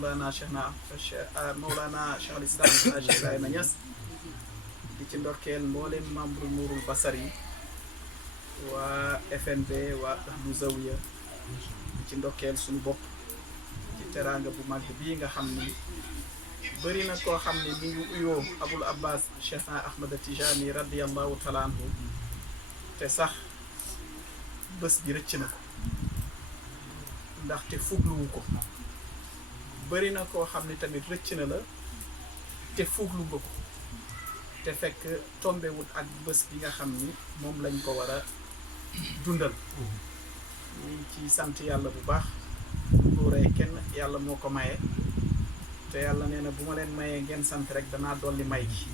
Mawlana Cheikh al Islam Hadj Ibrahima Niass di ci ndokkeel mboolem membre Nourul Basar yi waa FNB waa Ahlu Zawiya di ci ndokkeel suñu bopp ci teraanga bu mag bii nga xam ni bëri na koo xam ne mi ngi uyoo Abul Abbas Cheikh Ahmad Tijani radiyallahu taala anhu te sax bés bi rëcc na ko ndaxte fugluwu ko bëri na koo xam ne tamit rëcc na la te fuglu nga ko te fekk tombewut ak bés bi nga xam ni moom lañ ko war a dundal ñu ngi ci sant yàlla bu baax góoree kenn yàlla moo ko maye te yàlla nee na bu ma leen mayee ngeen sant rek danaa dolli may gi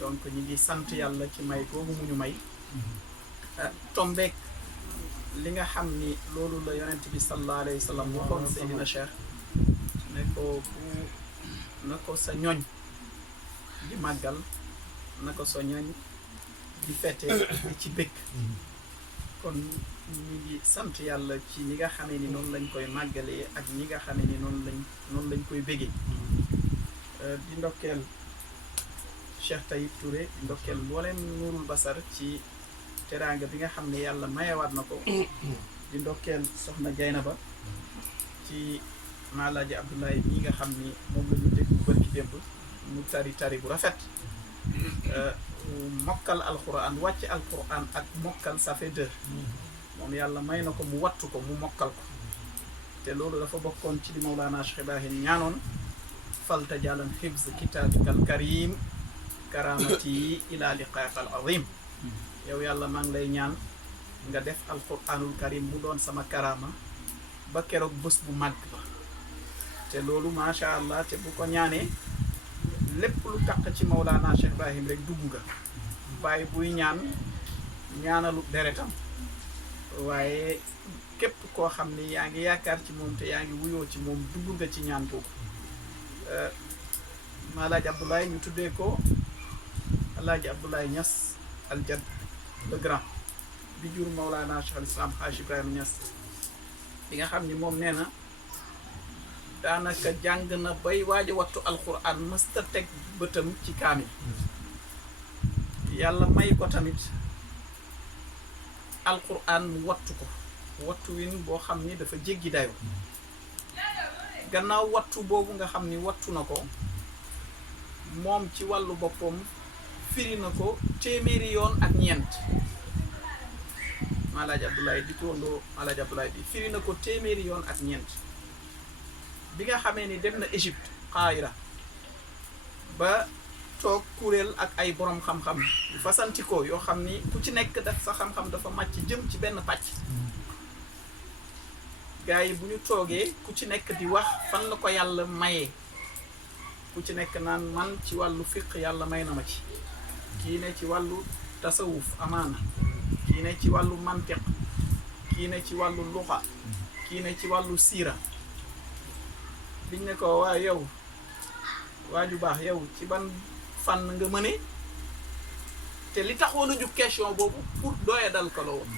donc ñi ngi sant yàlla ci may googu mu ñu may tombeek li nga xam ni loolu la yonent bi sallallahu alayhi wa sallam waxoon Seydina Cheikh ne ko bu na ko sa ñoñ di màggal na ko sa ñoñ di fete di ci bëgg kon ñu ngi sant yàlla ci ñi nga xamee ni noonu lañ koy màggalee ak ñi nga xamee ni noonu lañ koy bëggee di ndokkeel Cheikh Taïb Touré di ndokkeel mbooleem Nourul Basar ci teraanga bi nga xam ne yàlla mayewaat na ko di ndokkeel soxna Jaynaba ci Maalaaji Abdoulaye bii nga xam ni moom la ñu dégg bërki démb mu tari bu rafet mokkal alquran wàcc alquran ak mokkal ça fait deux moom yàlla may na ko mu wattu ko mu mokkal ko te loolu dafa bokkoon ci li Mawlana Cheikh Ibrahim ñaanoon falta jalan xibs kitabikal karim karamati ila liqaaqal azim yow yàlla maa ngi lay ñaan nga def alquranul karim mu doon sama karama ba keroog bés bu màgg ba te loolu macha allah te bu ko ñaanee lépp lu taq ci Mawlana Cheikh Ibrahim rek dugg nga bàyyi buy ñaanalu deretam waaye képp koo xam ni yaa ngi yaakaar ci moom te yaa ngi wuyoo ci moom dugg nga ci ñaan boobu Alaaji Abdoulaye ñu tuddee ko Alaaji Abdoulaye Niass al Jadd le grand bi jur Mawlana Cheikh al Islam Hadj Ibrahima Niass bi nga xam ni moom nee na daanaka jàng na bay waaj a wattu alquran mësta teg bëtam ci kaamil yàlla may ko tamit alquran mu wattu win boo xam ni dafa jéggi dayo gannaaw wattu boobu nga xam ni wattu na ko moom ci wàllu boppam firi na ko téeméeri yoon ak ñeent Alaaji Abdoulaye di tondoo Alaaji Abdoulaye bi firi na ko téeméeri yoon ak ñeent bi nga xamee ni dem na Égypte Qaahira ba toog kuréel ak ay borom xam-xam yu fasantikoo yoo xam ni ku ci nekk daf sa xam-xam dafa màcc jëm ci benn pàcc gars yi bu ñu toogee ku ci nekk di wax fan la ko yàlla mayee ku ci nekk naan man ci wàllu fiq yàlla may na ma ci kii ne ci wàllu tasawuf amaana kii ne ci wàllu mantiq kii ne ci wàllu luxa kii ne ci wàllu siira biñ ne ko waa yow waaju baax yow ci ban fànn nga mëne te li taxoon a jug question boobu pour doye dal ko la woon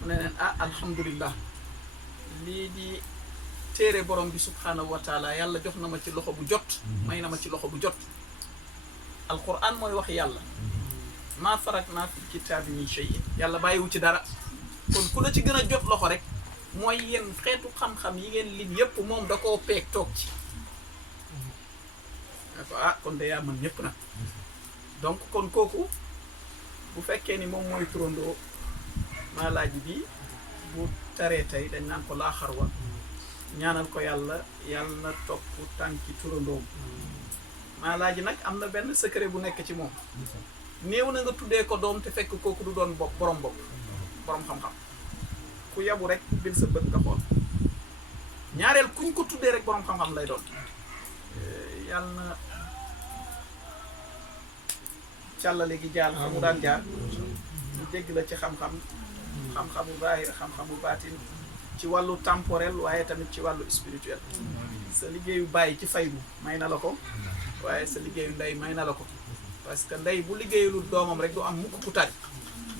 mu ne leen alhamdulillah lii di téere borom bi subhaanahu wa taala yàlla jox na ma ci loxo bu jot may na ma ci loxo bu jot alquran mooy wax yàlla maa faratnaa fil kitaabi min shay yàlla bàyyiwu ci dara kon ku la ci gën a jot loxo rek mooy yéen xeetu xam-xam yi ngeen lim yépp moom da koo peeg toog ci ne ko kon de yaa mën ñépp nag donc kon kooku bu fekkee ni moom mooy turandoo Maalaaji bi bu taree tey dañ naan ko laa xarwa ñaanal ko yàlla na topp tànki turandoom Maalaaji nag am na benn secret bu nekk ci moom néew na nga tuddee ko doom te fekk kooku du doon borom xam-xam ku yabu rek bil sa bët nga xool ñaareel kuñ ko tuddee rek borom xam-xam lay doon yàlla na càllale gi jaar fa mu daan jaar ñu dégg la ci xam-xamu zaahir xam-xamu baatin ci wàllu temporel waaye tamit ci wàllu spirituel sa liggéeyu bàyyi ci faydu may na la ko waaye sa liggéeyu ndey may na la ko parce que ndey bu liggéeyulul doomam rek du am mukk ku tari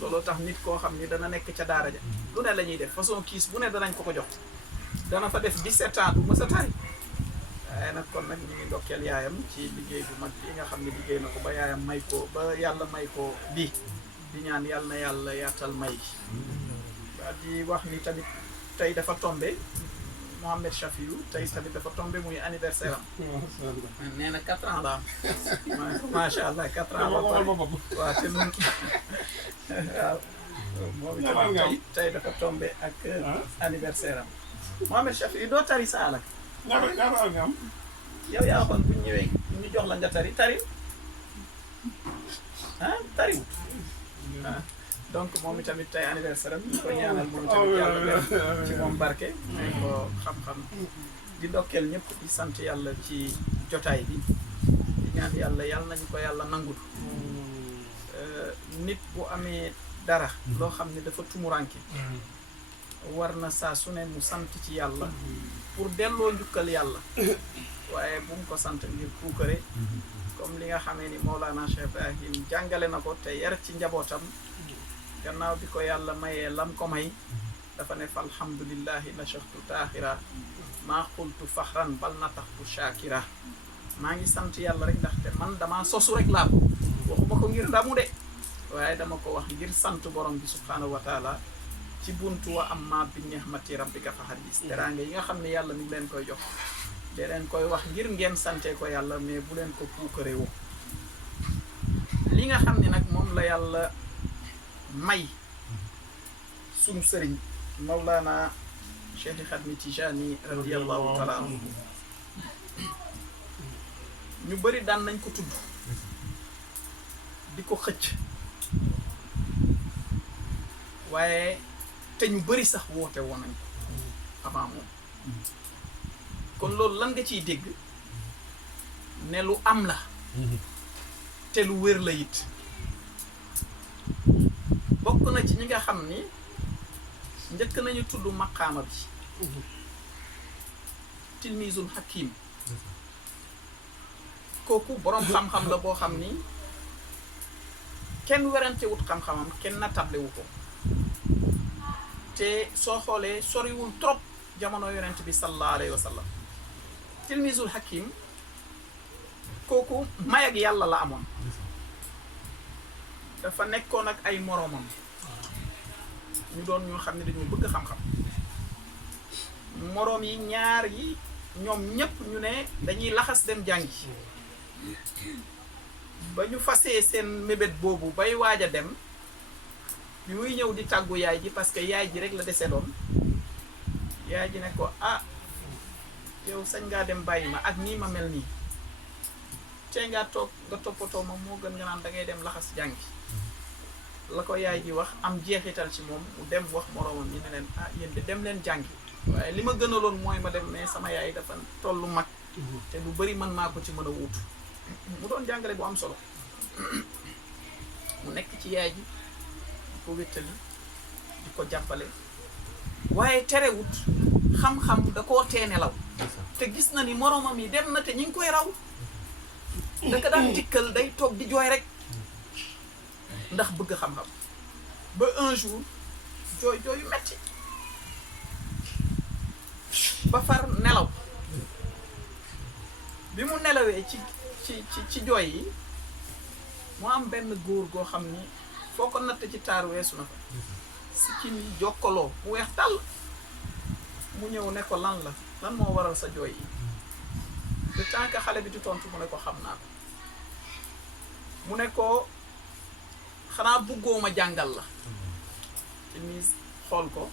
looloo tax nit koo xam ni dana nekk ca daara ja lu ne la ñuy def façon kiis bu ne danañ ko jox dana fa def 17 ans du mës a tari waaye nag kon nag ñu ngi ndokkeel yaayam ci liggéey bu mag bi nga xam ne liggéey na ko ba yaayam may ko ba yàlla may ko bii di ñaan yàlla na yàlla yaatal may gi waa di wax ni tamit tey dafa tombé Mohamed Chafiou tey tamit dafa tombé muy anniversaire am nee na 4 ans la am macha allah 4 ans la pare waaw te nun waaw moom itamit tey dafa tombé ak anniversaire am Mohamed Chafiou doo tari sa alak ñaata nga am. yow yaa waxoon bu ñu ñëwee ñu jox la nga tari tariwut donc moom itamit tey anniversaire am ñu ko ñaanal moom itamit yàlla def ci moom barke may ko xam-xam di ndokkeel ñëpp di sant yàlla ci jotaay bi di ñaan yàlla nañu ko yàlla nangul nit bu amee dara loo xam ne dafa tumuranke war na saa su ne mu sant ci yàlla pour delloo njukkal yàlla waaye bu mu ko sant ngir puukare comme li nga xamee ni Mawlana Cheikh Ibrahim jàngale na ko te yar ci njabootam gannaaw bi ko yàlla mayee lam ko may dafa ne fa alhamdulillahi nashahtu taaxira maa xultu faxran bal nataxtu shakira maa ngi sant yàlla rek ndaxte man damaa sosu rek laa waxuma ko ngir ndamu de waaye dama ko wax ngir sant borom bi subhaanahu wa taala ci buntu wa amma bi ni'mati rabbika fa hadis teraanga yi nga xam ne yàlla mi ngi leen koy jox de leen koy wax ngir ngeen sante ko yàlla mais bu leen ko puukare woo li nga xam ne nag moom la yàlla may sunu sëriñ Mawlana Cheikh Khadmi Tijani radiyallahu taala anhu ñu bëri daan nañ ko tudd di ko xëcc waaye te ñu bëri sax woote woon nañ ko avant moom kon loolu lan nga ciy dégg ne lu am la te lu wér la it bokk na ci ñi nga xam ni njëkk nañu tudd maqaama bi tilmisul hakim kooku boroom xam-xam la boo xam ni kenn werantewut xam-xamam kenn nattablewu ko te soo xoolee soriwul trop jamono yonent bi sallallahu alayhi wa sallam tilmisul hakim kooku may ak yàlla la amoon dafa nekkoon ak ay moroomam ñu doon ñoo xam ne dañoo bëgg xam-xam moroom yi ñaar yi ñoom ñépp ñu ne dañuy laxas dem jàngi ba ñu fasee seen mébét boobu bay waaj a dem bi muy ñëw di tàggu yaay ji parce que yaay ji rek la dese doon yaay ji ne ko yow sañ ngaa dem bàyyi ma ak nii ma mel nii tey ngaa toog nga toppatoo ma moo gën nga naan da ngay dem laxas jàngi la ko yaay ji wax am jeexital ci moom mu dem wax moroomam ñi ne leen yéen de dem leen jàngi waaye li ma gënaloon mooy ma dem mais sama yaay dafa tollu mag te lu bari mën naa ko ci mën a wuutu mu doon jàngale bu am solo mu nekk ci yaay ji di ko wéttali di ko jàppale waaye terewut xam-xam da koo tee nelaw te gis na ni moroomam yi dem na te ñi ngi koy raw daka daan dikkal day toog di jooy rek ndax bëgg xam-xam ba un jour jooyu metti ba far nelaw bi mu nelawee ci jooy yi mu am benn góor goo xam ni foo ko natt ci taar weesu na fa sikkim yi jokkaloo mu weex tàll mu ñëw ne ko lan moo waral sa jooy yi le temps que xale bi di tontu mu ne ko xam naa ko mu ne ko xanaa bëggoo ma jàngal la ci mis xool ko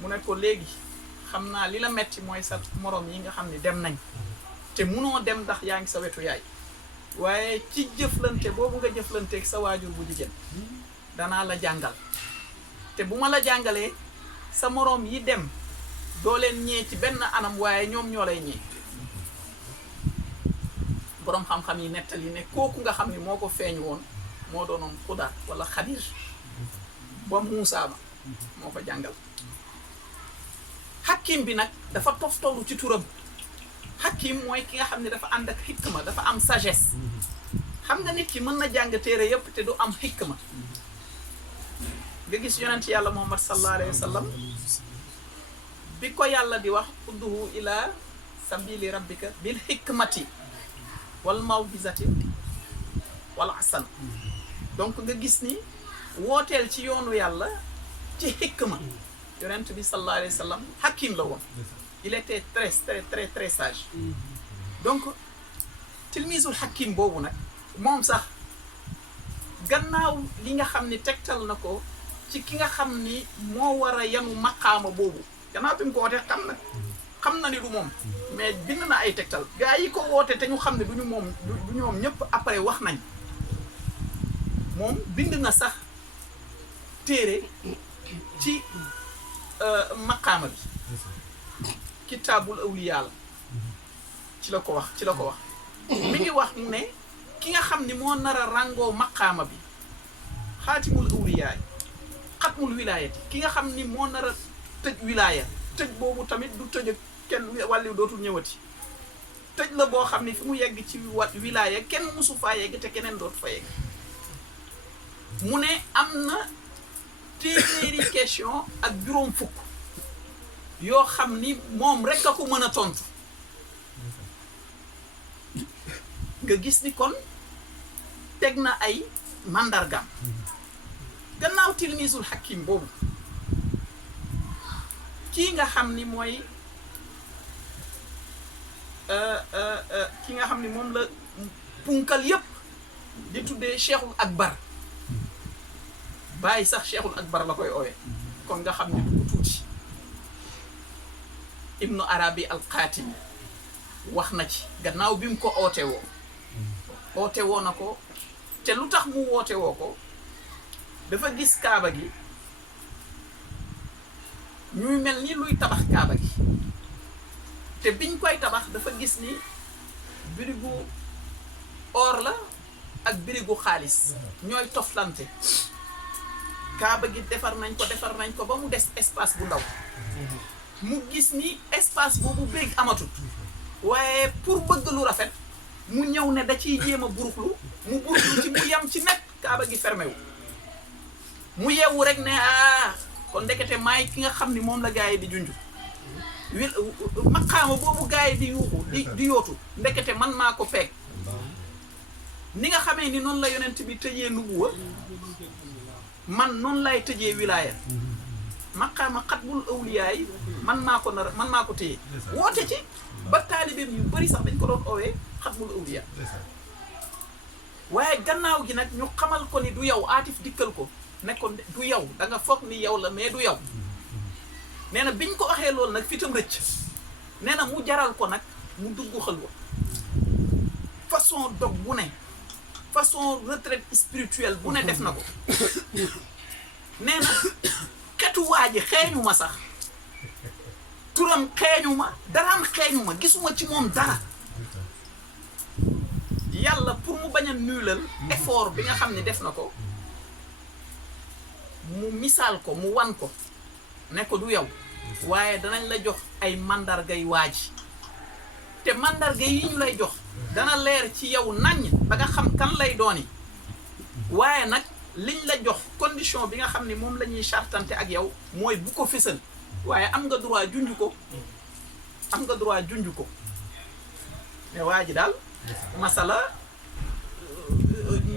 mu ne ko léegi xam naa li la metti mooy sa moroom yi nga xam ne dem nañ te munoo dem ndax yaa ngi sa wetu yaay waaye ci jëflante boobu nga jëflanteeg sa waajur bu jigéen danaa la jàngal te bu ma la jàngalee sa moroom yi dem doo leen ñee ci benn anam waaye ñoom ñoo lay ñee boroom xam-xam yi nettali ne kooku nga xam ne moo ko feeñ woon moo doonoon Xudaar wala Xadir ba Muusaa ba moo ko jàngal hakim bi nag dafa toftalu ci turam hakim mooy ki nga xam ne dafa ànd ak xikma dafa am sagesse xam nga nit ki mën na jàng téere yépp te du am xikma nga gis yonent yàlla Muhammad sallallahu alayhi wa sallam bi ko yàlla di wax udduhu ila sabili rabbika bil hikmati wal mawhizati wal hasan. donc nga gis ni wooteel ci yoonu yàlla ci hikma. yonent bi sallallahu alayhi wa sallam hakim la woon. il était très sage. donc tilmisul hakim boobu nag moom sax gannaaw li nga xam ni tegtal na ko ci ki nga xam ni moo war a yanu maqaama boobu gannaaw bi mu ko wootee xam na ni du moom mais bind na ay tegtal gaa yi ko woote te ñu xam ne du ñoom ñëpp après wax nañ moom bind na sax téere ci maqaama bi kitaabul awliya la ci la ko wax mi ngi wax mu ne ki nga xam ni moo nar a ràngoo maqaama bi xaatimul awliya xatmul wilaayati ki nga xam ni moo nar a tëj wilaaya tëj boobu tamit du tëj ak kenn wàllu dootul ñëwati tëj la boo xam ni fi mu yegg ci wilaaya kenn musu faa yegg te keneen dootu fa yegg mu ne am na téeméeri question ak juróom fukk yoo xam ni moom rek a ko mën a tontu nga gis ni kon teg na ay mandargam gannaaw tilmisul hakim boobu kii nga xam ni mooy ki nga xam ni moom la punkal yépp di tuddee cheikhul akbar bàyyi sax cheikhul akbar la koy oowee kon nga xam ni du tuuti ibnu arabi al xaatim wax na ci gannaaw bi mu ko oote woo na ko te lu tax mu woote woo ko dafa gis kaaba gi ñuy mel ni luy tabax kaaba gi te biñ koy tabax dafa gis ni birigu or la ak birigu xaalis ñooy toflante kaaba gi defar nañ ko ba mu des espace bu ndaw mu gis ni espace boobu béeg amatut waaye pour bëgg lu rafet mu ñëw ne da ciy jéem a buruxlu ci mu yam ci nekk kaaba gi fermé wu mu yeewu rek ne kon ndekete maay ki nga xam ni moom la gars yi di junj maqaama boobu gars yi di yuuxu di yootu ndekete man maa ko peeg ni nga xamee ni noonu la yonent bi tëjee nubuwa man noonu lay tëjee wilaaya maqaama xatbul awliyaa yi man maa ko téye woote ci ba taalibeem yu bari sax dañ ko doon oowee xatbul awliyaa waaye gannaaw gi nag ñu xamal ko ni du yow aatif dikkal ko ne ko du yow da nga foog ni yow la mais du yow nee na biñ ko waxee loolu nag fitam rëcc nee na mu jaral ko nag mu dugg xalwa façon dog bu ne façon retraite spirituelle bu ne def na ko nee na xetu waa ji xeeñu ma sax turam xeeñu ma daraam xeeñu ma gisuma ci moom dara yàlla pour mu bañ a nuulal effort bi nga xam ne def na ko mu misaal ko mu wan ko ne ko du yow waaye danañ la jox ay mandargay waaji te mandarga yi ñu lay jox dana leer ci yow naññ ba nga xam kan lay dooni waaye nag liñ la jox condition bi nga xam ne moom la ñuy chartante ak yow mooy bu ko fësal waaye am nga droit junj ko mais waa ji daal masala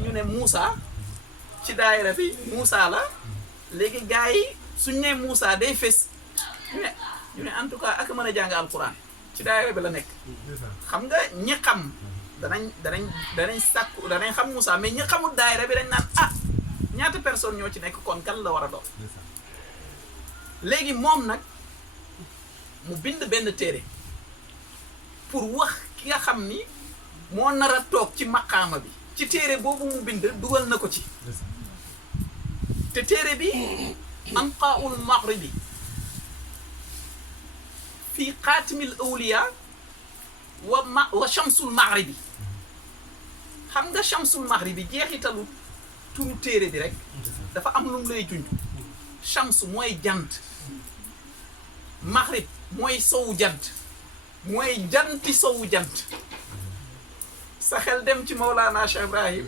ñu ne Moussa ci daayira bi Moussa la léegi gars yi suñ ne Moussa day fës ñu ne en tout cas ak mën a jàng alquran ci daayira bi la nekk xam nga ñi xam danañ sàkku danañ xam Moussa mais ñi xamul daayira bi dañ naan ñaata personne ñoo ci nekk kon kan la war a doon léegi moom nag mu bind benn téere pour wax ki nga xam ni moo nar a toog ci maqaama bi ci téere boobu mu bind dugal na ko ci te téere bi anqaul maghribi fii xaatimil awliya wa shamsul maghribi xam nga shamsul maghribi jeexitalu turu téere bi rek dafa am lu mu lay junj shams mooy jant maghrib mooy sowu jant mooy janti sowu jant sa xel dem ci Mawlana Cheikh Ibrahim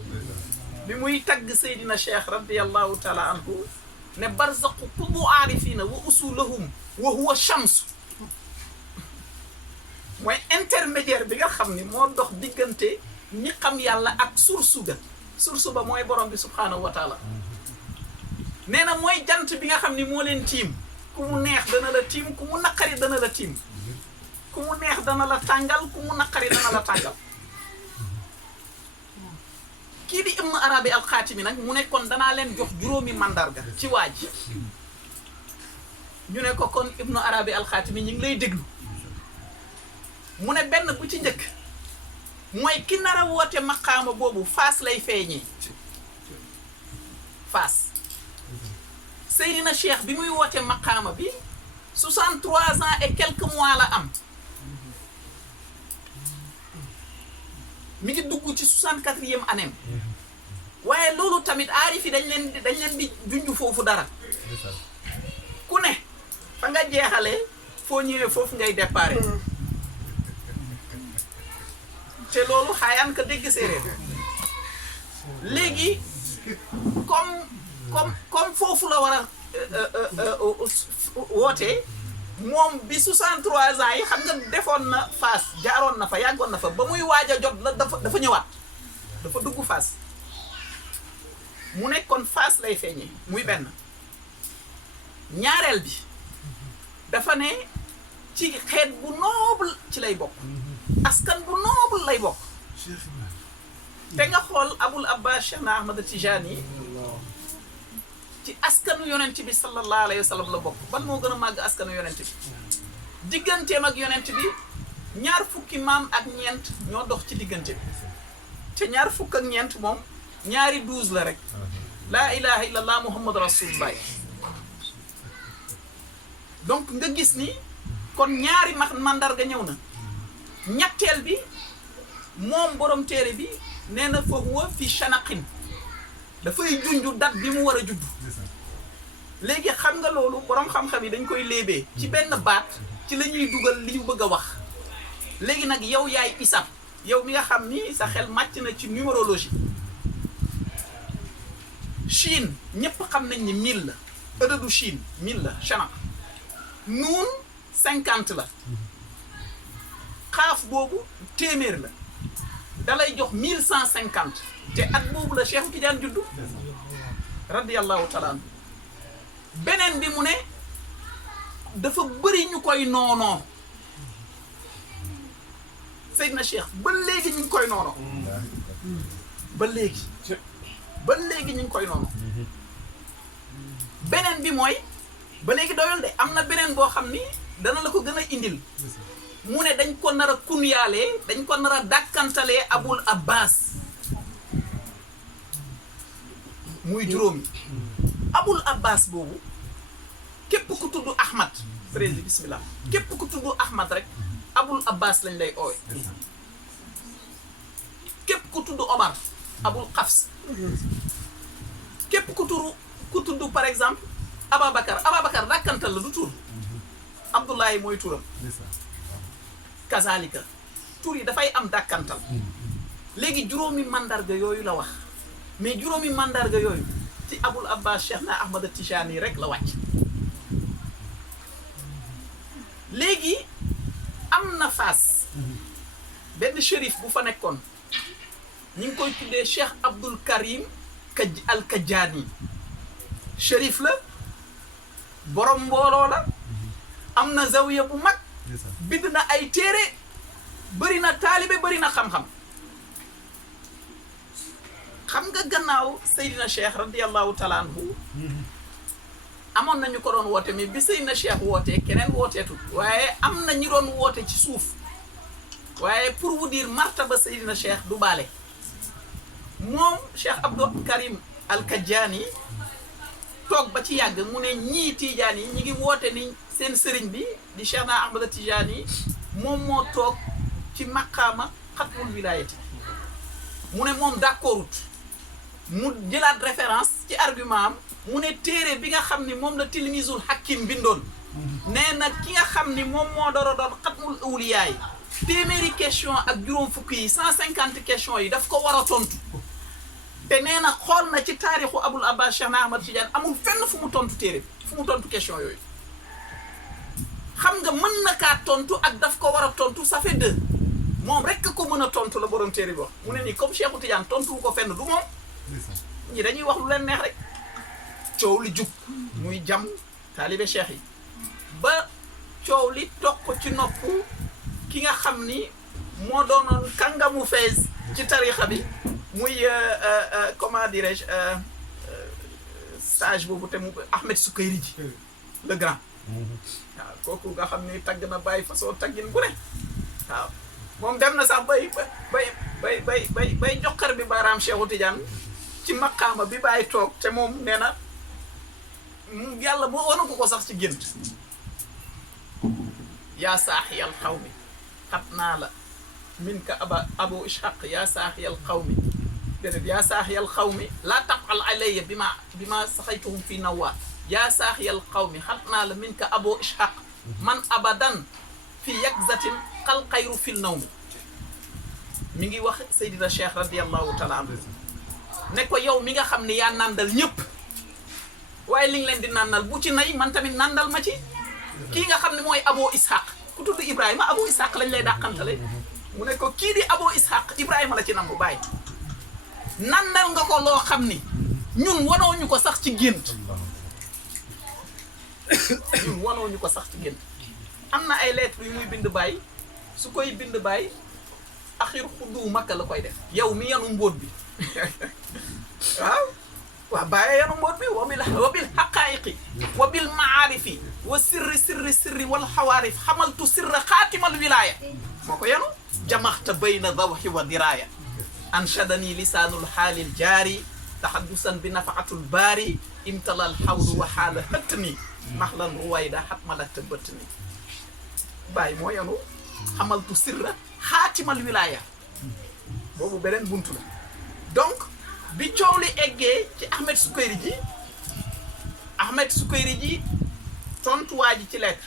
bi muy tagg Seydina Cheikh radiyallahu taala anhu ne barzaqu kullu aarifina wa usulahum wa huwa shams intermédiaire bi nga xam ni moo dox diggante ñi xam yàlla ak source ba mooy borom bi subhaanahu wa taala nee na mooy jant bi nga xam ni moo leen tiim ku mu neex dana la tiim ku mu naqari dana la tiim ku mu neex dana la tàngal ku mu naqari dana la tàngal kii di Ibnu Arabi al-Xaatimi nag mu ne kon danaa leen jox juróomi mandarga ci waa ji ñu ne ko kon Ibnu Arabi al-Xaatimi ñu ngi lay déglu mu ne benn bu ci njëkk mooy ki nar a woote maqaama boobu Faas lay feeñee Faas Seydina Cheikh bi muy woote maqaama bi 63 ans et quelques mois la am mi ngi dugg ci 64e année waaye loolu tamit aarif yi dañ leen di junj foofu dara ku ne fa nga jeexalee foo ñëwee foofu ngay déparé te loolu xaayaan ka dégg séeréer léegi comme foofu la war a wootee moom bi 63 ans yi xam nga defoon na Faas jaaroon na fa yàggoon na fa ba muy waaj a jot la dafa ñëwaat dafa dugg Faas mu nekkoon Faas lay feeñee muy benn ñaareel bi dafa ne ci xeet bu noble ci lay bokk askan bu noble lay bokk te nga xool Abul Abbas Cheikh na Ahmad Tijani ci askanu yonent bi sallallahu alayhi wa sallam la bokk ban moo gën a màgg askanu yonent bi digganteem ak yonent bi ñaar fukki maam ak ñeent ñoo dox ci diggante bi te ñaar fukk ak ñeent moom ñaari 12 la rek laa ilaha illallah muhammad rasulullah donc nga gis ni kon ñaari mandarga ñëw na ñetteel bi moom borom téere bi nee na fa huwa fi shanaqin dafay junju dat bi mu war a judd léegi xam nga loolu borom xam-xam yi dañ koy léebee ci benn baat ci la ñuy dugal li ñu bëgg a wax léegi nag yow yaay isab yow mi nga xam ni sa xel màcc na ci numérologie Chine ñëpp xam nañ ni 1000 la ëdadu Chine 1000 la shanaq nuun 50 la xaaf boobu téeméer la dalay jox 1150 te at boobu la Cheikh Tidiane juddu radiyallahu taala anhu beneen bi mu ne dafa bëri ñu koy noonoo Seydina Cheikh ba léegi ñu ngi koy noonoo ba léegi ñu ngi koy noonoo beneen bi mooy ba léegi doyul de am na beneen boo xam ni dana la ko gën a indil mu ne dañ ko nar a kunyaalee dañ ko nar a dàkkantalee Abul Abbas muy juróomi Abul Abbas boobu képp ku tudd Ahmad président bismillah képp ku tudd Ahmad rek Abul Abbas lañ lay oowe képp ku tudd Omar Abul Xafs képp ku tudd par exemple Ababacar dàkkantal la du tur Abdullahi mooy turam kazalika tur yi dafay am dàkkantal léegi juróomi mandarga yooyu la wax mais juróomi mandarga yooyu ci Abul Abbas Cheikh na Ahmad Tijani rek la wàcc léegi am na Faas benn shérif bu fa nekkoon ñu ngi koy tuddee Cheikh Abdul Karim al Kajani shérif la borom mbooloo la am na zawiya bu mag bind na ay téere bëri na taalibe bëri na xam-xam xam nga gannaaw Seydina Cheikh radiyallahu taala anhu amoon na ñu ko doon woote mais bi Seydina Cheikh wootee keneen wooteetul waaye am na ñi doon woote ci suuf waaye pour vous dire martaba Seydina Cheikh du baale moom Cheikh Abdou Karim al Kajani toog ba ci yàgg mu ne ñii Tijaan yi ñi ngi woote ni seen sëriñ bi di Cheikh na Ahmad Tijani moom moo toog ci maqaama xatmul wilayati mu ne moom d'accordut mu jëlaat référence ci argument am mu ne téere bi nga xam ni moom la tilmisul hakim bindoon nee na ki nga xam ni moom moo doon xatmul awliyaa yi téeméeri question ak juróom fukk yi 150 questions yi daf ko war a tontu te nee na xool na ci taarixu Abul Abbas Cheikh na Ahmad Tidiane amul fenn fu mu tontu téere bi fu mu tontu question yooyu xam nga mën na kaa tontu ak daf ko war a tontu ça fait 2 moom rek ko mën a tontu la borom téere bi wax mu ne nii comme Cheikhu Tidiane tontu ko fenn du moom ñi dañuy wax lu leen neex rek coow li jub muy jam taalibe cheikh yi ba coow li toq ci nopp ki nga xam ni moo doonoon kàngamu fees ci tarixa bi muy comment dirais-je sage boobu te mu Ahmed Sukayri ji le grand waaw kooku nga xam ni tagg na bàyyi façon taggin bu ne waaw moom dem na sax bay joxar bi baaraam Cheikhu Tidiane ci maqaama bi bàyyi toog te moom nee na yàlla moo wana ko sax ci gént yaa saaxiyal xaw mi xat naa la min ka abu ishaq yaa saaxiyal xaw mi déedéet yaa saaxiyal xaw mi laa tafal alayya bi ma saxaytuhum fi nawaa yaa saaxiyal xaw mi xat naa la min ka abu ishaq man abadan fi yakzatin xal xayru fil naw mi ngi wax Seydina Cheikh radiallahu taala anhu ne ko yow mi nga xam ne yaa nandal ñëpp waaye li nga leen di nandal bu ci nay man tamit nandal ma ci kii nga xam ne mooy Abo Ishaq ku tudd Ibrahima Abo Ishaq lañ lay dàqantale mu ne ko kii di Abo Ishaq Ibrahima la ci nambu bàyyi nandal nga ko loo xam ni ñun wanooñu ko sax ci gént ñun wanooñu ko sax ci gént am na ay lettres yu muy bind bàyyi su koy bind bàyyi axir xuddu makka la koy def yow mi yanu mbóot bi waaw bàyyi yanu mbóot bi wa bil xaqaayiqi wa bil maarifi wa sirri wal xawaarif xamaltu sirra xaatimal wilaaya moo ko yanu jamaxta bayna dawxi wa diraaya anshadani lisaanul xaalil jaari taxaddusan bi nafaatul baari imtalal xawlu wa xaala hëtt ni maxlan ruwayda xatmalakta bëtt ni bàyyi moo yanu xamaltu sirra xaatimal wilaaya boobu beneen buntu la donc bi coow li eggee ci Ahmed Sukayri ji tontuwaa ji ci lekk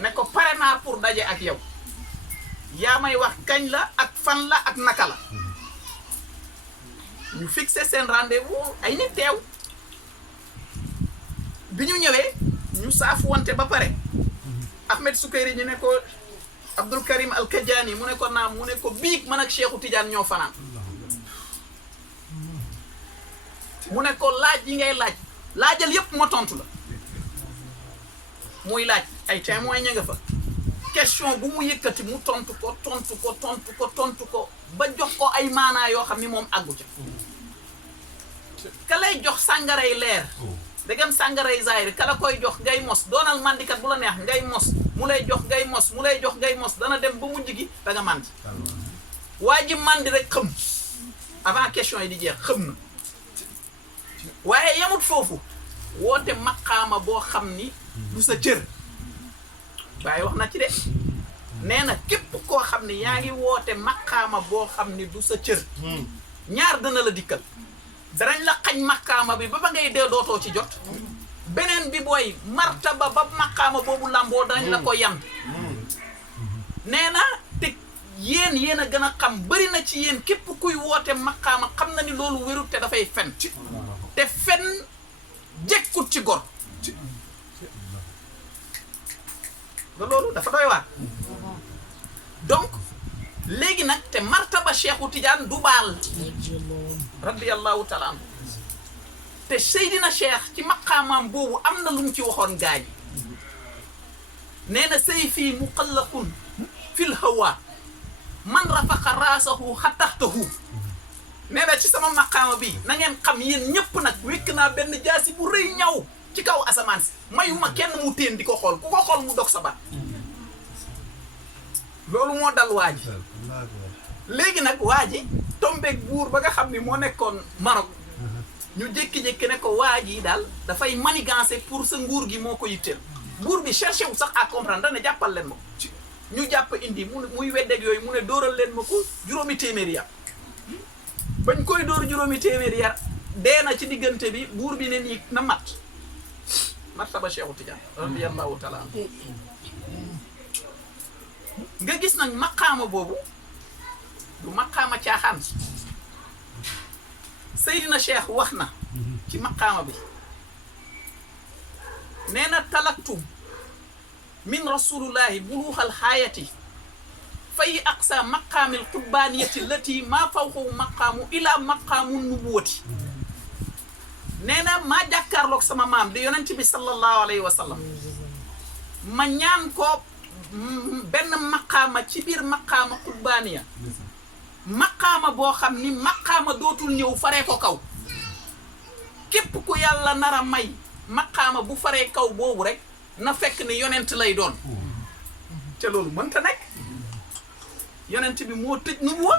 ne ko pare naa pour daje ak yow yaa may wax kañ la ak fan la ak naka la ñu fixé seen rendez-vous ay nit teew bi ñu ñëwee ñu saafu wante ba pare Ahmed Sukayri ji ne ko Abdul Karim Al Kajani mu ne ko naam mu ne ko biig man ak Cheikhu Tidiane ñoo fanaan mu ne ko laaj yi ngay laajal yépp ma tontu la muy laaj ay témoins ña nga fa question bu mu yëkkati mu tontu ko ba jox ko ay maanaa yoo xam ni moom àggu ca ka lay jox sàngaray leer dagam sàngaray zaahir ka la koy jox ngay mos doonal mandikat bu la neex ngay mos mu lay jox ngay mos mu lay jox ngay mos dana dem ba mujj gi da nga màndi waa ji màndi rek xëm avant question yi di jeex xëm na waaye yamut foofu woote maqaama boo xam ni du sa cër Baay wax na ci de nee na képp koo xam ni yaa ngi woote maqaama boo xam ni du sa cër ñaar dana la dikkal danañ la xañ maqaama bi ba ngay dee dootoo ci jot beneen bi booy martaba ba maqaama boobu lamboo danañ la ko yan nee na te yéen a gën a xam bëri na ci yéen képp kuy woote maqaama xam na ni loolu wérut te dafay fen te fen jekkut ci gor nga loolu dafa doy waar donc léegi nag te martaba Cheikhu Tidiane du baal radiyallahu taala anhu te Seydina Cheikh ci maqaamaam boobu am na lu mu ci waxoon gaañ nee na sayfi muqallaqun fil hawa man rafaqa raasahu xataxtahu nee na ci sama maqaama bi na ngeen xam yéen ñëpp nag wékk naa benn jaasi bu rëy ñaw ci kaw asamaan si mayuma kenn mu téen di ko xool ku ko xool mu dog sa bat loolu moo dal waa ji léegi nag waa ji tombeeg buur ba nga xam ni moo nekkoon Maroc ñu jékki-jékki ne ko waa ji daal dafay manigancé pour sa nguur gi moo ko yitteel buur bi cherché wu sax à comprendre dana jàppal leen ma ko ñu jàpp indi muy weddeeg yooyu mu ne dóoral leen ma ko juróomi téeméeri yar bañ koy dóor juróomi téeméeri yar dee na ci diggante bi buur bi ne nii na martaba Cheikhu Tidiane radiyallahu taala nga gis nag maqaama boobu du maqaama caaxaan Seydina Cheikh wax na ci maqaama bi nee na talaktum min rasulillahi buluuxal xaayati fa ay aqsa maqaamil qurbaniyati lati maa fawqahu maqaamu ila maqaamu nubuwati nee na maa jàkkaarloog sama maam di yonent bi sallallahu alayhi wa sallam ma ñaan ko benn maqaama ci biir maqaama qurbaaniya maqaama boo xam ni maqaama dootul ñëw faree ko kaw képp ku yàlla nar a may maqaama bu faree kaw boobu rek na fekk ni yonent lay doon te loolu mënta nekk yonent bi moo tëj nubuwa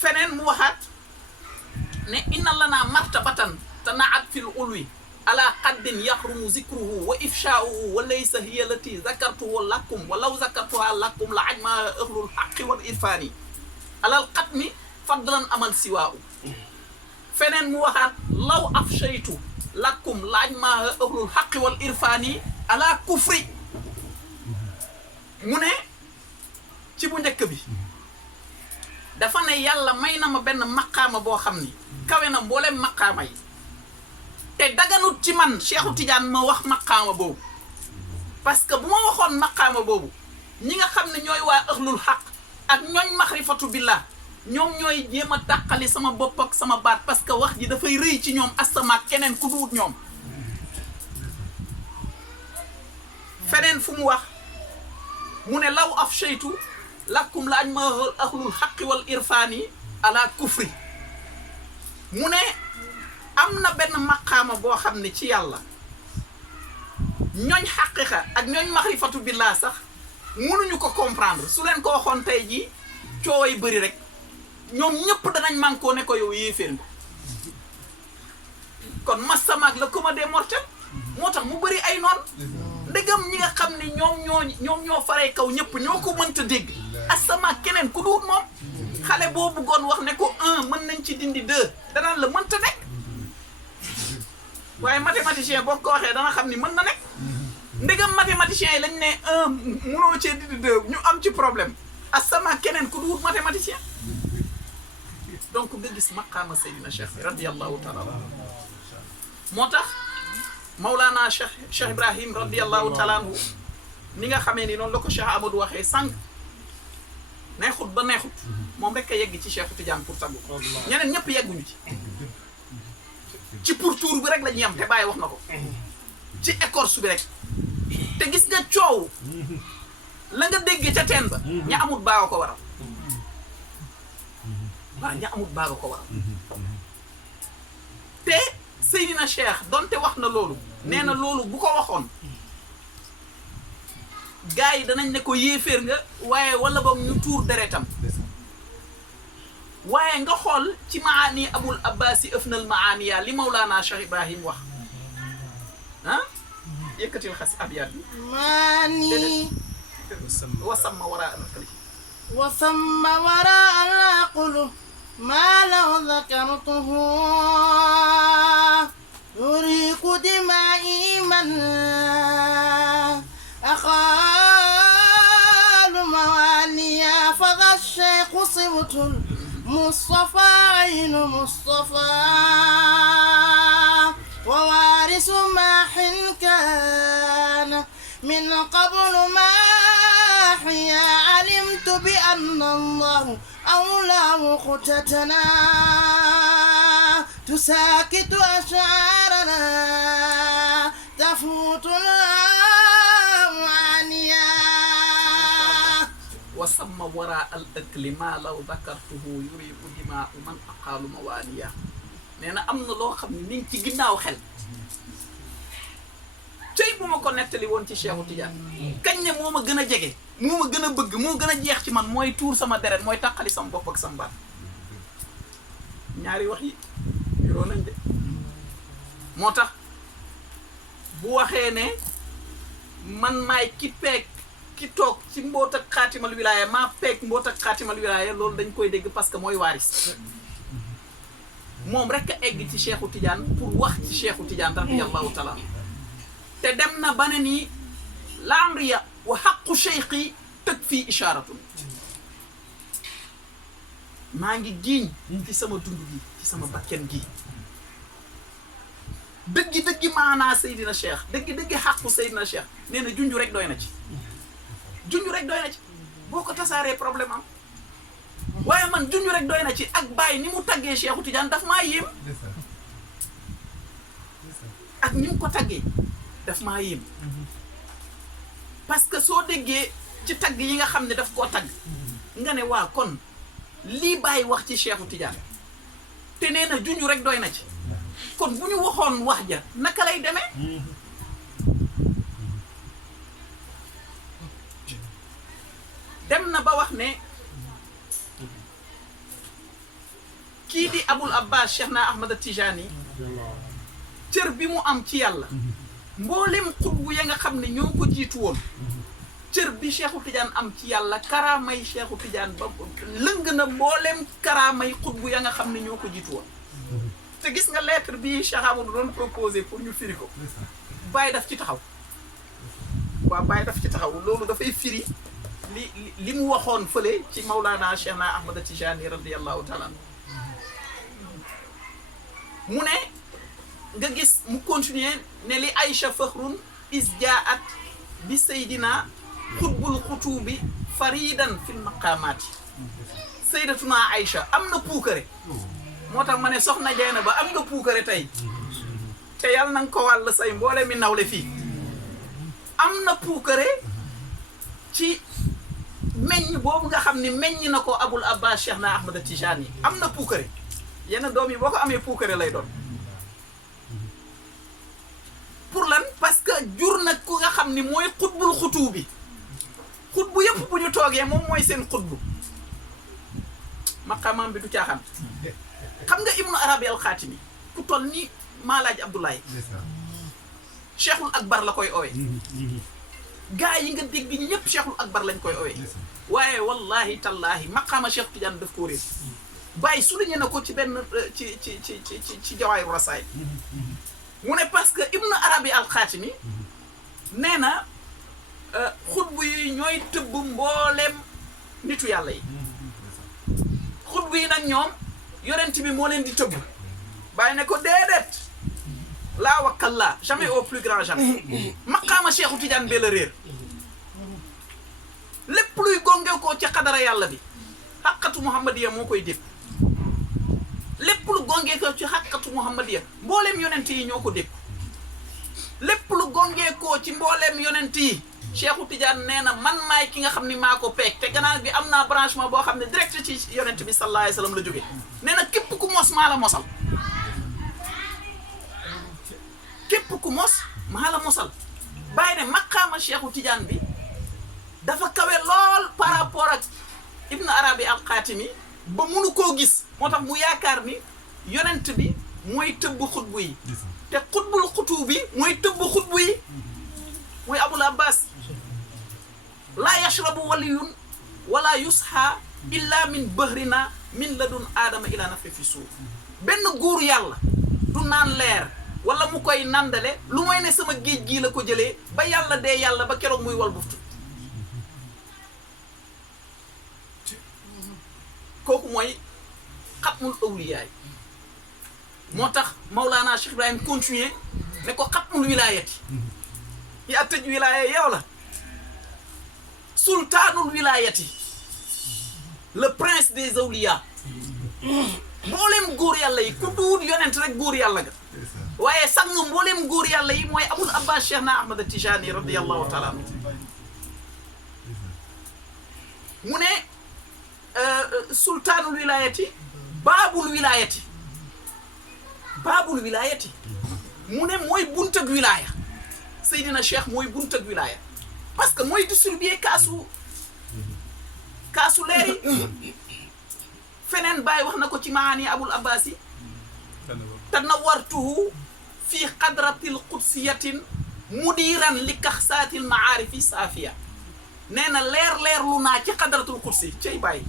feneen mu waxaat ne inna lana martabatan tanaat fil ulwi ala qaddin yaxrumu zikruhu wa ifshauhu wa laysa hiya lati zakartuhu lakum wa law zakartuha lakum la ajma ahlul haqqi wal irfani alal qatmi fadlan amal siwaahu feneen mu waxaat law afshaytu lakum la ajma ahlul haqqi wal irfani ala kufri mu ne ci bu njëkk bi dafa ne yàlla may na ma benn maqaama boo xam ni kawe na mbooleem maqaama yi te daganut ci man Cheikhu Tidiane ma wax maqaama boobu parce que bu ma waxoon maqaama boobu ñi nga xam ne ñooy waa ahlul xaq ak ñooñ maxrifatu billah ñoom ñooy jéem a tàqali sama bopp ak sama baat parce que wax ji dafay rëy ci ñoom astama keneen ku duut ñoom feneen fu mu wax mu ne law afshaytu lakum la ajma ahlul xaqi wal irfaani ala kufri mu ne am na benn maqaama boo xam ne ci yàlla ñooñ xaqiqa ak ñooñ maxrifatu billah sax mënuñu ko comprendre su leen ko waxoon tey jii cooway bëri rek ñoom ñëpp danañ mànkoo ne ko yow yéeféer nga kon masamaak la commun des mortels moo tax mu bëri ay noon ndegam ñi nga xam ne ñoom ñoo faree kaw ñëpp ñoo ko mënta dégg asamaak keneen ku duut moom xale boo bëggoon wax ne ko 1 mën nañ ci dindi 2 danaan la mënta nekk waaye mathématicien boo ko waxee dana xam ni mën na nekk ndegam mathématicien yi lañ ne 1 mënoo cee dindi 2 ñu am ci problème asamaak keneen ku duut mathématicien donc nga gis maqaama Seydina Cheikh radiyallahu taala moo tax Mawlana Cheikh Ibrahim radiyallahu taala anhu ni nga xamee ni noonu la ko Cheikh Amadou waxee sànq neexut ba neexut moom rek a yegg ci Cheikh Tidiane pour taggu ñeneen ñëpp yegguñu ci pourtour bi rek la ñuy yem te bàyyi wax na ko ci écorce bi rek te gis nga coow la nga déggee ca teen ba ña amut baaga ko waral waaw ña amut baaga ko waral te Seydina Cheikh donte wax na loolu nee na loolu bu ko waxoon gars yi danañ ne ko yéeféer nga waaye wala boog ñu tuur deretam waaye nga xool ci maani abul abbasi ëfnal maaniya li Mawlana Cheikh Ibrahim wax ah yëkkatil xas abyaat bi maani wasamma wara alaqli wasamma wara alaqlu ما لو ذكرته يريق دمائي من أخال مواليا فذا الشيخ صبت المصطفى عين مصطفى ووارث ماح كان من قبل ماحيا علمت بأن الله أولى مقتتنا تساكت أشعارنا تفوت الأمانيا وسمى وراء الأكل ما لو ذكرته يريق دماء من أقال مواليا نينا أمنا لو خمني نين تي غيناو خel tey bu ma ko nettali woon ci Cheikhu Tidiane kañ ne moo ma gën a jege moo ma gën a bëgg moo gën a jeex ci man mooy tuur sama deret mooy tàqali sama bopp ak sama baat ñaari wax yi yoroo nañ de moo tax bu waxee ne man maay ki peeg ki toog ci mboot ak xaatimal wilaaya maa peeg mboot ak xaatimal wilaaya loolu dañ koy dégg parce que mooy waaris moom rek a egg ci Cheikhu Tidiane pour wax ci Cheikhu Tidiane radiyallahu taala te dem na ba ne nii lamriya wa xaqu cheikhi tëg fii isharatun maa ngi giiñ ci sama dund gi ci sama bakken gi dëggi maanaa Seydina Cheikh dëggi xaqu Seydina Cheikh nee na junju rek doy na ci junj rek doy na ci boo ko tasaaree problème am waaye man junj rek doy na ci ak Baye ni mu taggee Cheikhu Tidiane daf maa yéem ak ni mu ko taggee daf maa yéem parce que soo déggee ci tagg yi nga xam ne daf koo tagg nga ne waa kon lii Baye wax ci Cheikhu Tidiane te nee na junj rek doy na ci kon bu ñu waxoon wax ja naka lay demee dem na ba wax ne kii di Abul Abbas Cheikh na Ahmad Tijani cër bi mu am ci yàlla mboolem xutbu ya nga xam ne ñoo ko jiitu woon cër bi Cheikhu Tidiane am ci yàlla karaamay Cheikhu Tidiane ba lëng na mboolem karaamay xutbu ya nga xam ne ñoo ko jiitu woon te gis nga lettre bi Cheikh Amadou doon proposé pour ñu firi ko Baye daf ci taxaw waaw Baye daf ci taxaw loolu dafay firi li mu waxoon fële ci Mawlana Cheikh na Ahmad Tijani radiyallahu taala mu ne nga gis mu continuer ne li Aïcha fakhrun is jaat bi Seydina xutbul xutuubi faridan fil maqaamaati Seydatuna Aïcha am na puukare moo tax ma ne soxna Jeyna ba am nga puukare tey te yàlla na nga ko wàll say mboole mi nawle fii am na puukare ci meññ boobu nga xam ne meññ na ko Abul Abbas Cheikh na Ahmad Tijani am na puukare yenn doom yi boo ko amee puukare lay doon pour lan parce que jur nag ku nga xam ni mooy xutbul xutuu bi xutbu yëpp bu ñu toogee moom mooy seen xutbu maqamam bi du caaxaan xam nga Ibnu Arabi al-Xaatimi ku toll ni Maalaaj Abdoulaye Cheikhul Akbar la koy owee gaa yi nga dégg ñi ñëpp Cheikhul Akbar lañ koy owee waaye wallahi tallahi maqama Cheikh Tidiane daf koo réer Baye souligné na ko ci benn ci Jawaahiru Rasaa'il mu ne parce que Ibnu Arabi al-Xaatimi nee na xutbu yi ñooy tëbb mbooleem nitu yàlla yi xutbu yi nag ñoom yonent bi moo leen di tëbb Baye ne ko déedéet laa wakkallah jamais au plus grand jamais maqaama Cheikhu Tidiane bee la réer lépp luy gonge ko ci xadara yàlla bi xaqatu muhammadiya moo koy dépp lépp lu gongee ko ci xaqatu muhammadiya mbooleem yonent yi ñoo ko dépp lépp lu gongee ko ci mbooleem yonent yi Cheikhu Tidiane nee na man maay ki nga xam ni maa ko peeg te gannaaw bi am naa branchement boo xam ne direct ci yonent bi sallallahu alayhi wa sallam la jógee nee na képp ku mos maa la mosal képp ku mos maa la mosal bàyyi ne maqaama Cheikhu Tidiane bi dafa kawe lool par rapport ak Ibnu Arabi al-Xaatimi ba munu koo gis moo tax mu yaakaar ni yonent bi mooy tëbb xutbu yi te xutbul xutu bi mooy tëbb xutbu yi mooy Abul Abbas laa yashrabu waliyun wala yusha illa min bahrina min ladun aadama ila nafi fi suuf benn góor yàlla du naan leer wala mu koy nandale lu mooy ne sama géej gii la ko jëlee ba yàlla dee yàlla ba keroog muy wal buftu kooku mooy xatmul awliyaay moo tax Mawlana Cheikh Ibrahim continuer ne ko xatmul wilaayati yaa tëj wilaaya yow la sultaanul wilaayati le prince des awliya mbooleem góor yàlla yi ku duut yonent rek góor yàlla nga waaye sang mbooleem góor yàlla yi mooy Abul Abbas Cheikh na Ahmad Tijani radiyallahu taala anhu mu ne sultaanul wilaayati baabul wilaayati mu ne mooy buntag wilaaya Seydina Cheikh mooy buntag wilaaya parce que mooy distribuer kaasu leer yi feneen Baye wax na ko ci maani Abul Abbas yi tanawartuhu fi qadratil qudsiyatin mudiran li kaxsaatil maarifi saafiya nee na leer lu naa ci xadratul kursi cay Baye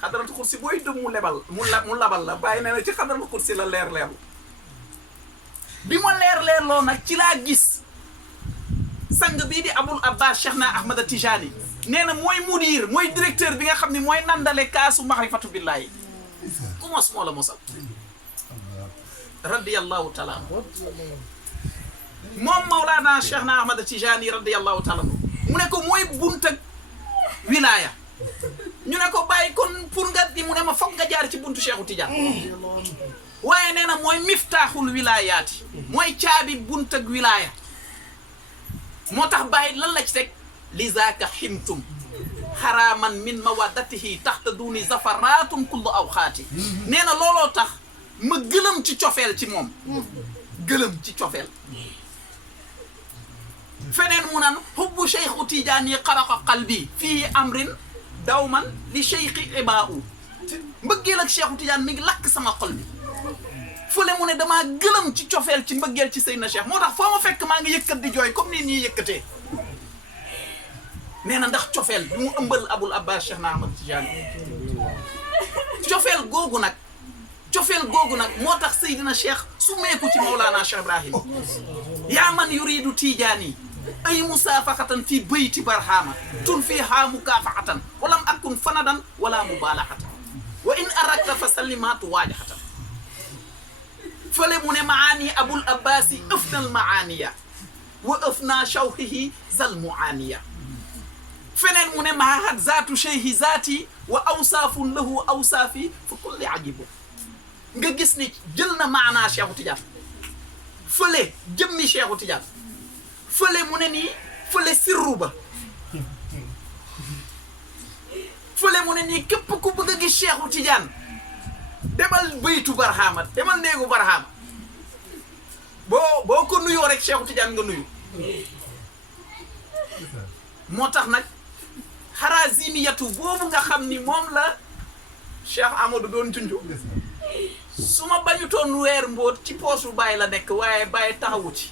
xadratul kursi booy dëm mu lebal mu labal la Baye nee na ci xadratul kursi la leer bi ma leer loo nag ci laa gis sang bii di Abul Abbas Cheikh na Ahmad Tijani nee na mooy mudir mooy directeur bi nga xam ne mooy nandale kaasu maarifatu billahi ku mos moo la mosal radiyallahu taala moom Mawlana Cheikh na Ahmad Tijani radiyallahu taala mu mu ne ko mooy bunt ak wilaaya ñu ne ko bàyyi kon pour nga di mu ne ma foog nga jaar ci buntu Cheikhu Tidiane waaye nee na mooy miftaaxul wilaayaati mooy caabi bunt ak wilaaya moo tax bàyyi lan la ci teg li zaaka ximtum xaraaman min mawaddatihi taxta duni zafaraatum kullu awxaati nee na looloo tax ma gëlëm ci cofeel ci moom gëlëm ci cofeel feneen mu naan xubbu Cheikhu Tidiane yi xaraqa qalbi fii amrin dawman li cheikhi ibaau mbëggeel ak Cheikhu Tidiane mi ngi lakk sama xol bi fële mu ne damaa gëlëm ci cofeel ci mbëggeel ci Seydina Cheikh moo tax foo ma fekk maa ngi yëkkat di jooy comme nii ñuy yëkkatee nee na ndax cofeel bi mu ëmbal Abul Abbas Cheikh na Ahmad Tidiane cofeel googu nag moo tax Seydina Cheikh su meeku ci Mawlana Cheikh Ibrahim yaa man yuridu Tidiane ay musaafaxatan fii bayti barhama tun fii haa mukaafaxatan walam akun fanadan wala mubaalaxatan wa in arakta fa sallimaatu waajaxatan fële mu ne maani Abul Abbasi ëfnal maaniya wa ëfna shawhihi zal muaniya feneen mu ne maahat zaatu cheikhi zaati wa awsaafun lahu awsaafi fa kulli ajibu nga gis ni jël na maanaa Cheikhu Tidiane fële jëmmi Cheikhu Tidiane fële mu ne nii fële sirru ba fële mu ne nii képp ku bëgg a gis Cheikhu Tidiane demal baytu barhama demal néegu barhama boo ko nuyoo rek Cheikhu Tidiane nga nuyu moo tax nag xaraazimiyatu boobu nga xam ni moom la Cheikh Amadou doon junju su ma bañutoon weer mbóot ci poosu Baye la nekk waaye Baye taxawu ci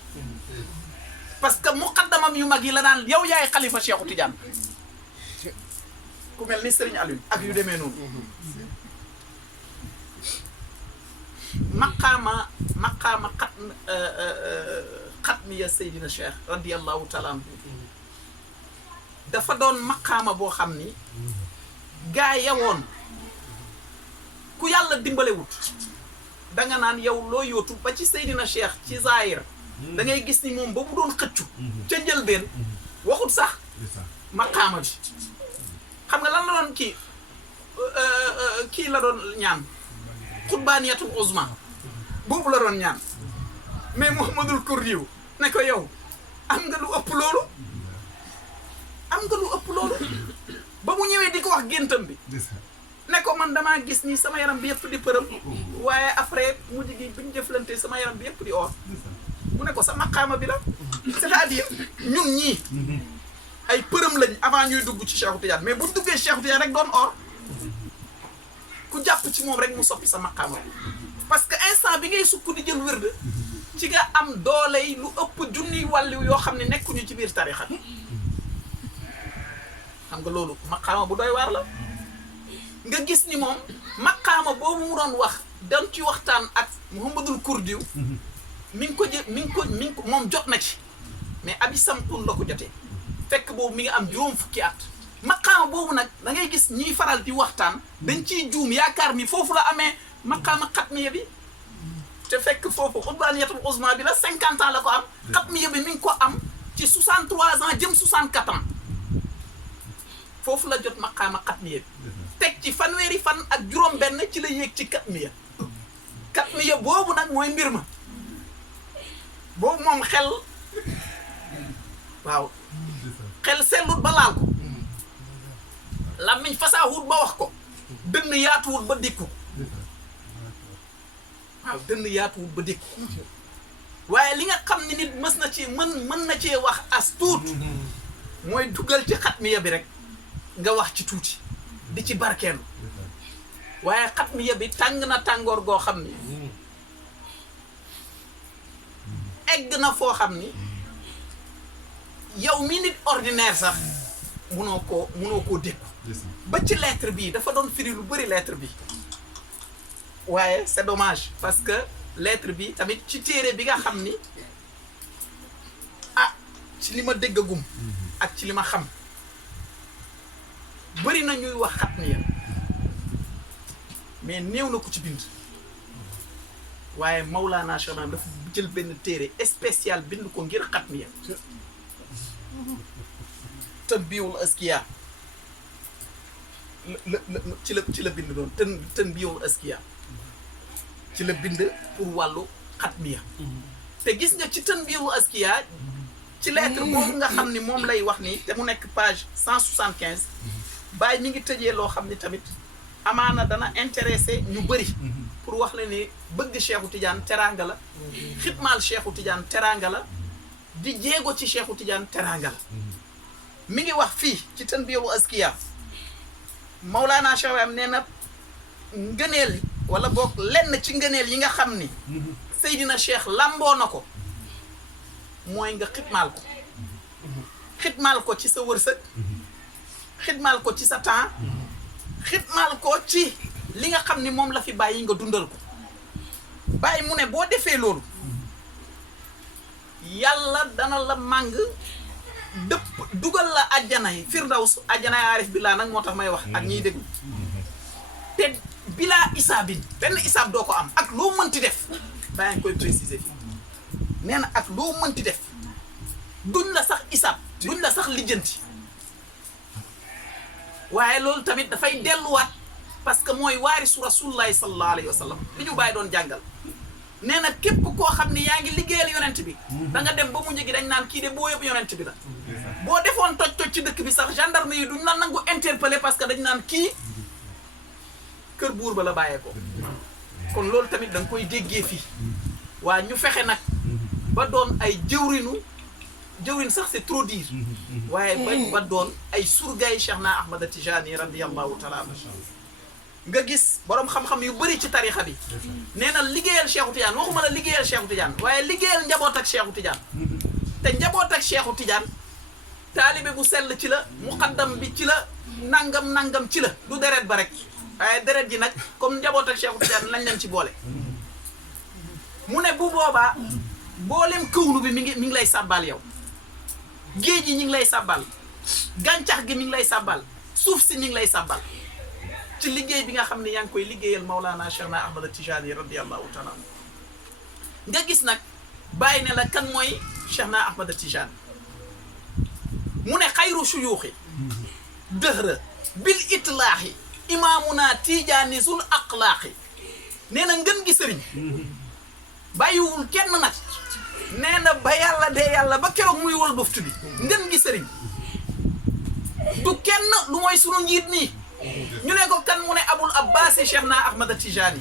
parce que muqaddamam yu mag yi la naan yow yaay xalifa Cheikhu Tidiane ku mel ni Serigne Aliou ak yu demee noonu maqaama xatmiya Seydina Cheikh radiyallahu taala anhu dafa doon maqaama boo xam ni gaa yawoon ku yàlla dimbalewut danga naan yow loo yóotu ba ci Seydina Cheikh ci Zahir da ngay gis ni moom ba mu doon xëccu ca njëlbeen waxut sax maqaama bi xam nga lan la doon kii la doon ñaan xutbaaniyatul uzma boobu la doon ñaan mais Muhammadul Kurdiyu ne ko yow am nga lu ëpp loolu ba mu ñëwee di ko wax géntam bi ne ko man damaa gis ni sama yaram bi yëpp di përëm waaye après mujj gi bi ñu jëflante sama yaram bi yëpp di or mu ne ko sa maqaama bi la c'est-à-dire ñun ñii ay përëm lañ avant ñuy dugg ci Cheikhu Tidiane mais buñ duggee Cheikhu Tidiane rek doon or ku jàpp ci moom rek mu soppi sa maqaama parce que instant bi ngay sukk di jël wërd ci nga am dooley lu ëpp junniy wàlliw yoo xam ne nekkuñu ci biir tarixa xam nga loolu maqaama bu doy waar la nga gis ni moom maqaama boobu mu doon wax doon ci waxtaan ak Muhammadul Kurdiyu mi ngi ko moom jot na ci mais abi samtun la ko jotee fekk boobu mi ngi am juróom fukki at maqaama boobu nag da ngay gis ñiy faral di waxtaan dañ ciy juum yaakaar ni foofu la amee maqaama xatmiya bi te fekk foofu xutbaaniyatul uzma bi la 50 ans la ko am xatmiya bi mi ngi ko am ci 63 ans jëm 64 ans foofu la jot maqaama xatmiya bi teg ci fanweeri fan ak juróom benn ci la yéeg ci xatmiya boobu nag mooy mbir ma boobu moom xel waaw xel sellut ba laal ko làmmiñ fasaawut ba wax ko dënn yaatuwut ba dékku waaw dënn yaatuwut ba dékku waaye li nga xam ne nit mës na ci mën na cee wax as tuut mooy dugal ci xatmiya bi rek nga wax ci tuuti di ci barkeelu waaye xatmiya bi tàng na tàngoor goo xam ni egg na foo xam ni yow mi nit ordinaire sax munoo koo dékku ba ci lettre bi dafa doon firi lu bëri lettre bi waaye c'est dommage parce que lettre bi tamit ci téere bi nga xam ni ci li ma déggagum ak ci li ma xam bëri na ñuy wax xatmiya mais néew na ko ci bind waaye Mawlana Cheikh Ibrahim dafa jël benn téere spécial bind ko ngir xatmiya tanbihul askiya ci la bind doon tanbihul askiya ci la bind pour wàllu xatmiya te gis nga ci tanbihul askiya ci lettre boobu nga xam ni moom lay wax ni te mu nekk page 175 Baye mi ngi tëjee loo xam ni tamit amaana dana intéressé ñu bëri pour wax la ni bëgg Cheikhu Tidiane teraanga la xitmaal Cheikhu Tidiane teraanga la di jéego ci Cheikhu Tidiane teraanga la mi ngi wax fii ci tanbihul askiya Mawlana Cheikh am nee na ngëneel wala boog lenn ci ngëneel yi nga xam ni Seydina Cheikh lamboo na ko mooy nga xitmaal ko ci sa wërsëg xitmaal ko ci sa temps xitmaal ko ci li nga xam ni moom la fi bàyyi nga dundal ko bàyyi mu ne boo defee loolu yàlla dana la màng dëpp dugal la ajjana yi firdaws ajjana yi aarif billaa nag moo tax may wax ak ñiy déglu te bilaa isaabin benn isaab doo ko am ak loo mënti def bàyyi nga koy préciser fii nee na ak loo mënti def duñ la sax isaab duñ la sax lijjanti waaye loolu tamit dafay delluwaat parce que mooy waarisu rasulullahi sallallahu alayhi wa sallam li ñu bàyyi doon jàngal nee na képp koo xam ne yaa ngi liggéeyal yonent bi da nga dem ba mu njëgi dañ naan kii de boo yëpp yonent bi la boo defoon toj ci dëkk bi sax gendarme yi duñ la nangu interpeller parce que dañ naan kii kër buur ba la bàyyeekoo kon loolu tamit da nga koy déggee fii waa ñu fexe nag ba doon ay jëwrin sax c'est trop dire waaye ba doon ay surgaay Cheikhna Ahmad Tijani radiyallahu taala anhu nga gis borom xam-xam yu bëri ci tarixa bi nee na liggéeyal Cheikhu Tidiane waxuma la liggéeyal Cheikhu Tidiane waaye liggéeyal njaboot ak Cheikhu Tidiane te njaboot ak Cheikhu Tidiane taalibe bu sell ci la muqaddam bi ci la nangam ci la du deret ba rek waaye deret ji nag comme njaboot ak Cheikhu Tidiane lañ leen ci boole mu ne bu boobaa boolem këwnu bi mi ngi lay sàbbal yow géej yi ñi ngi lay sàbbal gàncax gi mi ngi lay sàbbal suuf si mi ngi lay sàbbal ci liggéey bi nga xam ne yaa ngi koy liggéeyal Maulana Cheikhna Ahmad Tijani radiyallahu taala nga gis nag bàyyi ne la kan mooy Cheikhna Ahmad Tijani mu ne xayru suyuuxi dëhra bil itlaaxi imaamuna Tijani zul aqlaaxi nee na ngën gi sëriñ bàyyiwul kenn nag nee na ba yàlla dee yàlla ba keroog muy wol boftu bi ngën gi sëriñ du kenn lu mooy sunu njiit nii ñu ne ko kan mu ne abul abbasi Cheikhna Ahmad Tijani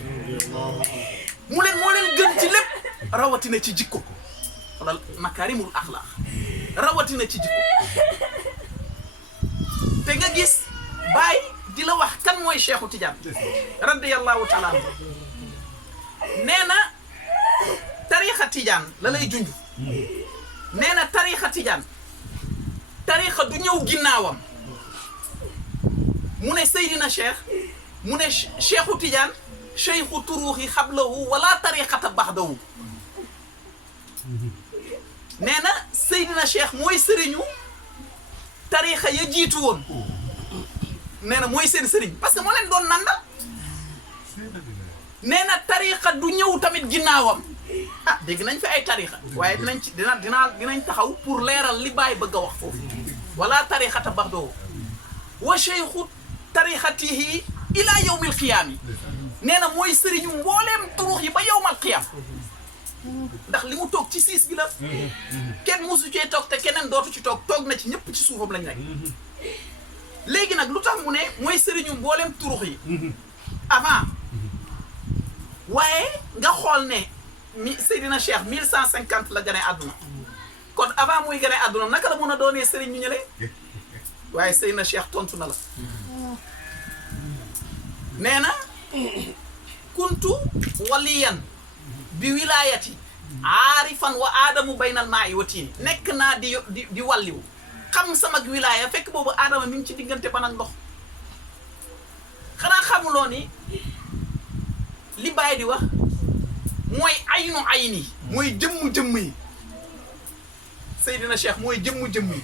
mu leen moo leen gën ci lépp rawatina ci jikko wala makarimul axlaq rawatina ci jikko te nga gis Baay di la wax kan mooy Cheikhu Tidiane radiyallahu taala anhu nee na tarixa Tidiane la lay junj nee na tarixa Tidiane tarixa du ñëw ginnaawam mu ne Seydina Cheikh mu ne Cheikhu Tidiane cheikhu turuuxi xablahu wala tarixata baxdahu nee na Seydina Cheikh mooy sëriñu tarixa ya jiitu woon nee na mooy seen sëriñ parce que moo leen doon nandal nee na tarixa du ñëw tamit ginnaawam ah dégg nañ fi ay tarixa waaye dinañ ci dinañ taxaw pour leeral li Baay bëgg a wax foofu wala tarixata baxdahu wa cheikhu tarixatihi ila yawmil qiyaami nee na mooy sëriñu mbooleem turux yi ba yawmal qiyaam ndax li mu toog ci siis bi la kenn musu cee toog te keneen dootu ci toog na ci ñëpp ci suufam lañ nekk léegi nag lu tax mu ne mooy sëriñu mbooleem turux yi avant waaye nga xool ne Seydina Cheikh 1150 la gane àdduna kon avant muy gane àdduna naka la mën a doonee sëriñ ñu ñële waaye Seydina Cheikh tontu na la nee na kuntu waliyan bi wilayati aarifan wa aadamu baynal maa'i wa tiini nekk naa di walliwu xam sama wilaya fekk boobu aadama mi ngi ci diggante ban ak ndox xanaa xamuloo ni li Baay di wax mooy aynu ayni mooy jëmm yi Seydina Cheikh mooy jëmm yi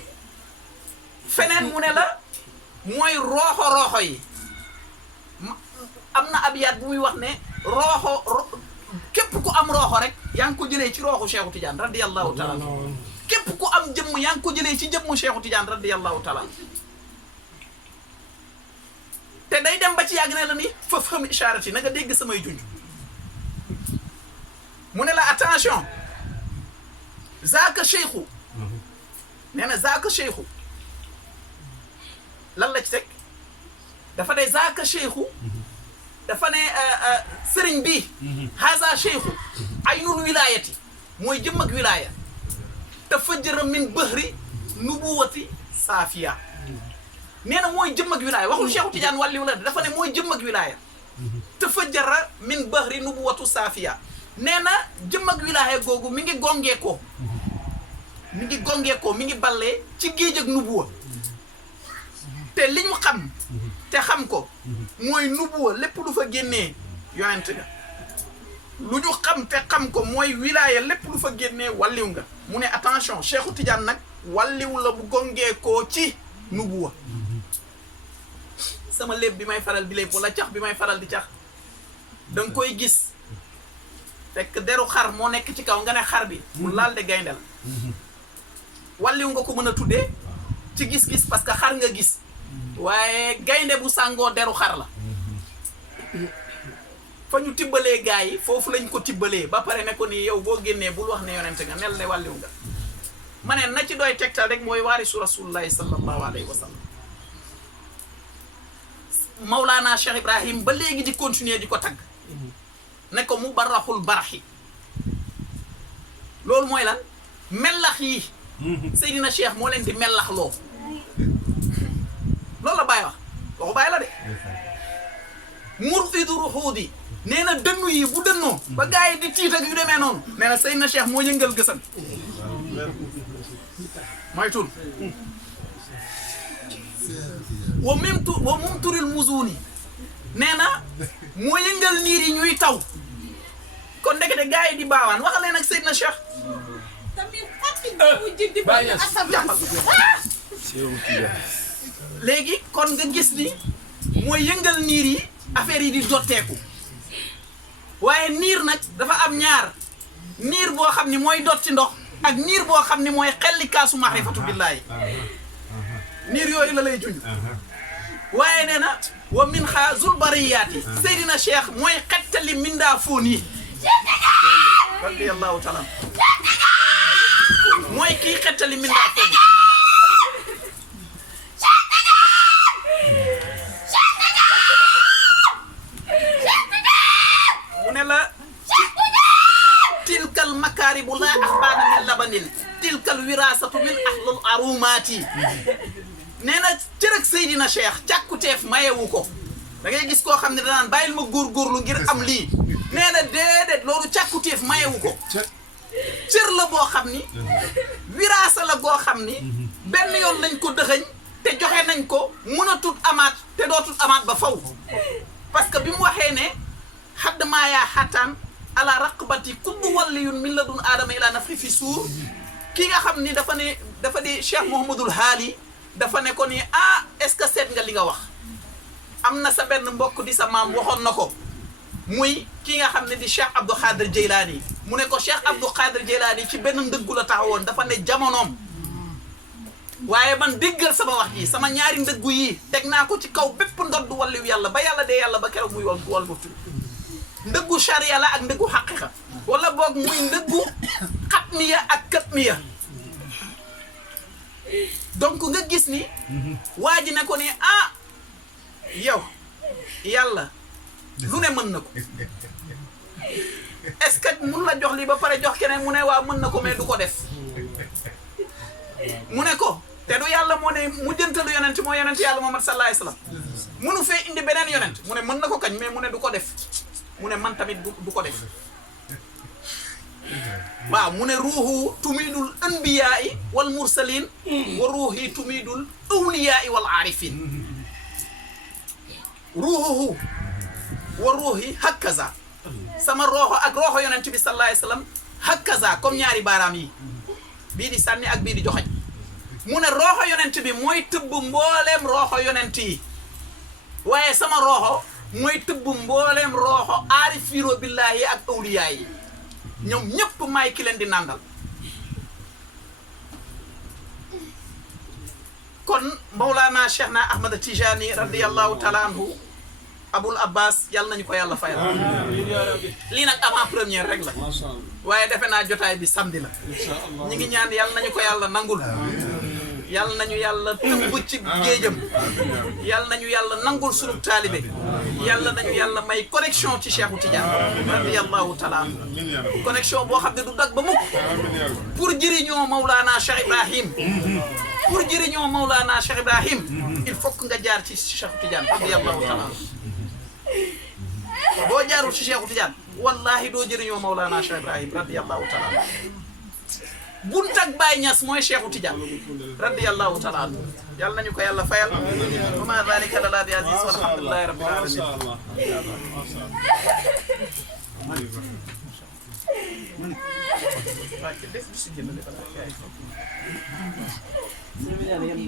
feneen mu ne la mooy rooxo yi am na abyaat bu muy wax ne képp ku am rooxo rek yaa ngi ko jëlee ci rooxu Cheikhu Tidiane radiyallahu taala képp ku am jëmm yaa ngi ko jëlee ci jëmmu Cheikhu Tidiane radiyallahu taala te day dem ba ci yàgg ne la ni fa fam ishaarati na nga dégg samay junj mu ne la attention zaaka cheikhu nee na zaaka cheikhu lan la ci teg dafa ne zaaka cheikhu dafa ne sëriñ bi haza cheikhu aynul wilayati mooy jëmm ak wilaya te fajjara min bahri nubuwati saafiya nee na mooy jëmm ak wilaya waxul Cheikhu Tidiane wàlliwu la dafa ne mooy jëmm ak wilaya te fajjara min bahri nubuwatu saafiya nee na jëmm ak wilaya googu mi ngi gongeekoo mi ngi ballee ci géej ak nubuwa te li ñu xam te xam ko mooy nubuwa lépp lu fa génnee yonent nga lu ñu xam te xam ko mooy wilaya lépp lu fa génnee wàlliw nga mu ne attention Cheikhu Tidiane nag wàlliw la bu gongeekoo ci nubuwa sama léeb bi may faral di léeb wala cax bi may faral di cax da nga koy gis fekk deru xar moo nekk ci kaw nga ne xar bi mu laal de gaynde la wàlliw nga ko mën a tuddee ci gis-gis parce que xar nga gis waaye gaynde bu sàngoo deru xar la fa ñu tibbalee gaa yi foofu lañ ko tibbalee ba pare ne ko ni yow boo génnee bul wax ne yonente nga nel ne wàlliw nga ma ne na ci doy tegtal rek mooy waarisu rasulullahi sallallahu alayhi wa sallam Mawlaana Cheikh Ibrahim ba léegi di continuer di ko tagg ne ko mu baraxul baraxi loolu mooy lan mellax yi Seydina Cheikh moo leen di mellax loo loolu la Baye wax waxu Baye la de murfidu ruxuudi nee na dënnu yi bu dënnoo ba gars yi di tiit ak yu demee noonu nee na Seydina Cheikh moo yëngal gësam mooy tul wa mumturil muzuuni nee na moo yëngal niir yi ñuy taw kon ndekete gars yi di baawaan wax leen ak Seydina Cheikh léegi kon nga gis ni mooy yëngal niir yi affaire yi di dotteeku waaye niir nag dafa am ñaar niir boo xam ni mooy dotti ndox ak niir boo xam ni mooy xelli kaasu maarifatu billaahi niir yooyu la lay juñ waaye nee na wa min xaa zul bariyaati Seydina Cheikh mooy xettali mindaa foon yi radiyallahu taala mooy kii xettali mindaa foon yi mu ne la tilkal makaaribu laa axbaana min labanin tilkal wiraasatu min ahlul arumaati nee na cërëg Seydina Cheikh càkkuteef mayewu ko da ngay gis koo xam ne danaan bàyyil ma góorgóorlu ngir am lii nee na déedéet loolu càkkuteef mayewu ko cër la boo xam ni wiraasa la boo xam ni benn yoon lañ ko dëxëñ te joxe nañ ko mënatut amaat te dootut amaat ba faw parce que bi mu waxee ne xadd maa yaa xataan ala raqabati kullu walliyun min ladun aadama ila nafxi fi suur ki nga xam ni dafa di Cheikh Mouhamadul Haali dafa ne ko ni ah est-ce que seet nga li nga wax am na sa benn mbokk di sa maam waxoon na ko muy ki nga xam ne di Cheikh Abdou Khadir Jeylaani mu ne ko Cheikh Abdou Khadir Jeylaani ci benn ndëggu la taxawoon dafa ne jamonoom waaye man déggal sama wax ji sama ñaari ndëggu yi teg naa ko ci kaw bépp ndoddu walliw yàlla ba yàlla dee yàlla ba keroog muy wal buftu ndëggu charia la ak ndëggu xaqiqa wala boog muy ndëggu xatmiya ak katmiya donc nga gis ni waa ji ne ko ni ah yow yàlla lu ne mën na ko est-ce que mun la jox lii ba pare jox keneen mu ne waa mën na ko mais du ko def mu ne ko te du yàlla moo ne mu jëntalu yonent moo yonent yàlla Muhammad sallallahu alayhi wasallam munu fee indi beneen yonent mu ne mën na ko kañ mais mu ne du ko def mu ne man tamit du ko def waaw mu ne ruuhu tumidul anbiyaai wal mursalin wa ruuhi tumidul awliyaai wal aarifin ruuhu wa ruuhi hakaza sama rooxo ak rooxo yonent bi sallallahu alayhi wasallam hakaza comme ñaari baaraam yi bii di sànni ak bii di joxañ mu ne rooxo yonent bi mooy tëbb mbooleem rooxo yonent yi waaye sama rooxo mooy tëbb mbooleem rooxo aarifiino billaahi ak awliyaa yi ñoom ñëpp maay ki leen di nàndal kon Mawlana Cheikh na Ahmad Tijani radiyallahu taala anhu Abul Abbas yàlla nañu ko yàlla fayal lii nag avant première rek la waaye defe naa jotaay bi samedi la ñi ngi ñaan yàlla nañu ko yàlla nangul yàlla nañu yàlla tëbb ci géejam yàlla nañu yàlla nangul sunu taalibe yàlla nañu yàlla may connexion ci Cheikhu Tidiane radiyallahu taala connexion boo xam ne du dag ba mukk pour jëriñoo Mawlana Cheikh Ibrahim pour jëriñoo Mawlana Cheikh Ibrahim il faut que nga jaar ci Cheikhu Tidiane radiyallahu taala boo jaarul ci Cheikhu Tidiane wallahi doo jëriñoo Mawlana Cheikh Ibrahim radiyallahu taala buntak Baay Ñas mooy Cheikhu Tidiane radiyallahu taala yàlla nañu ko yàlla fayal wa ma zalika ala bi aziz walhamdulillahi rabbil alamin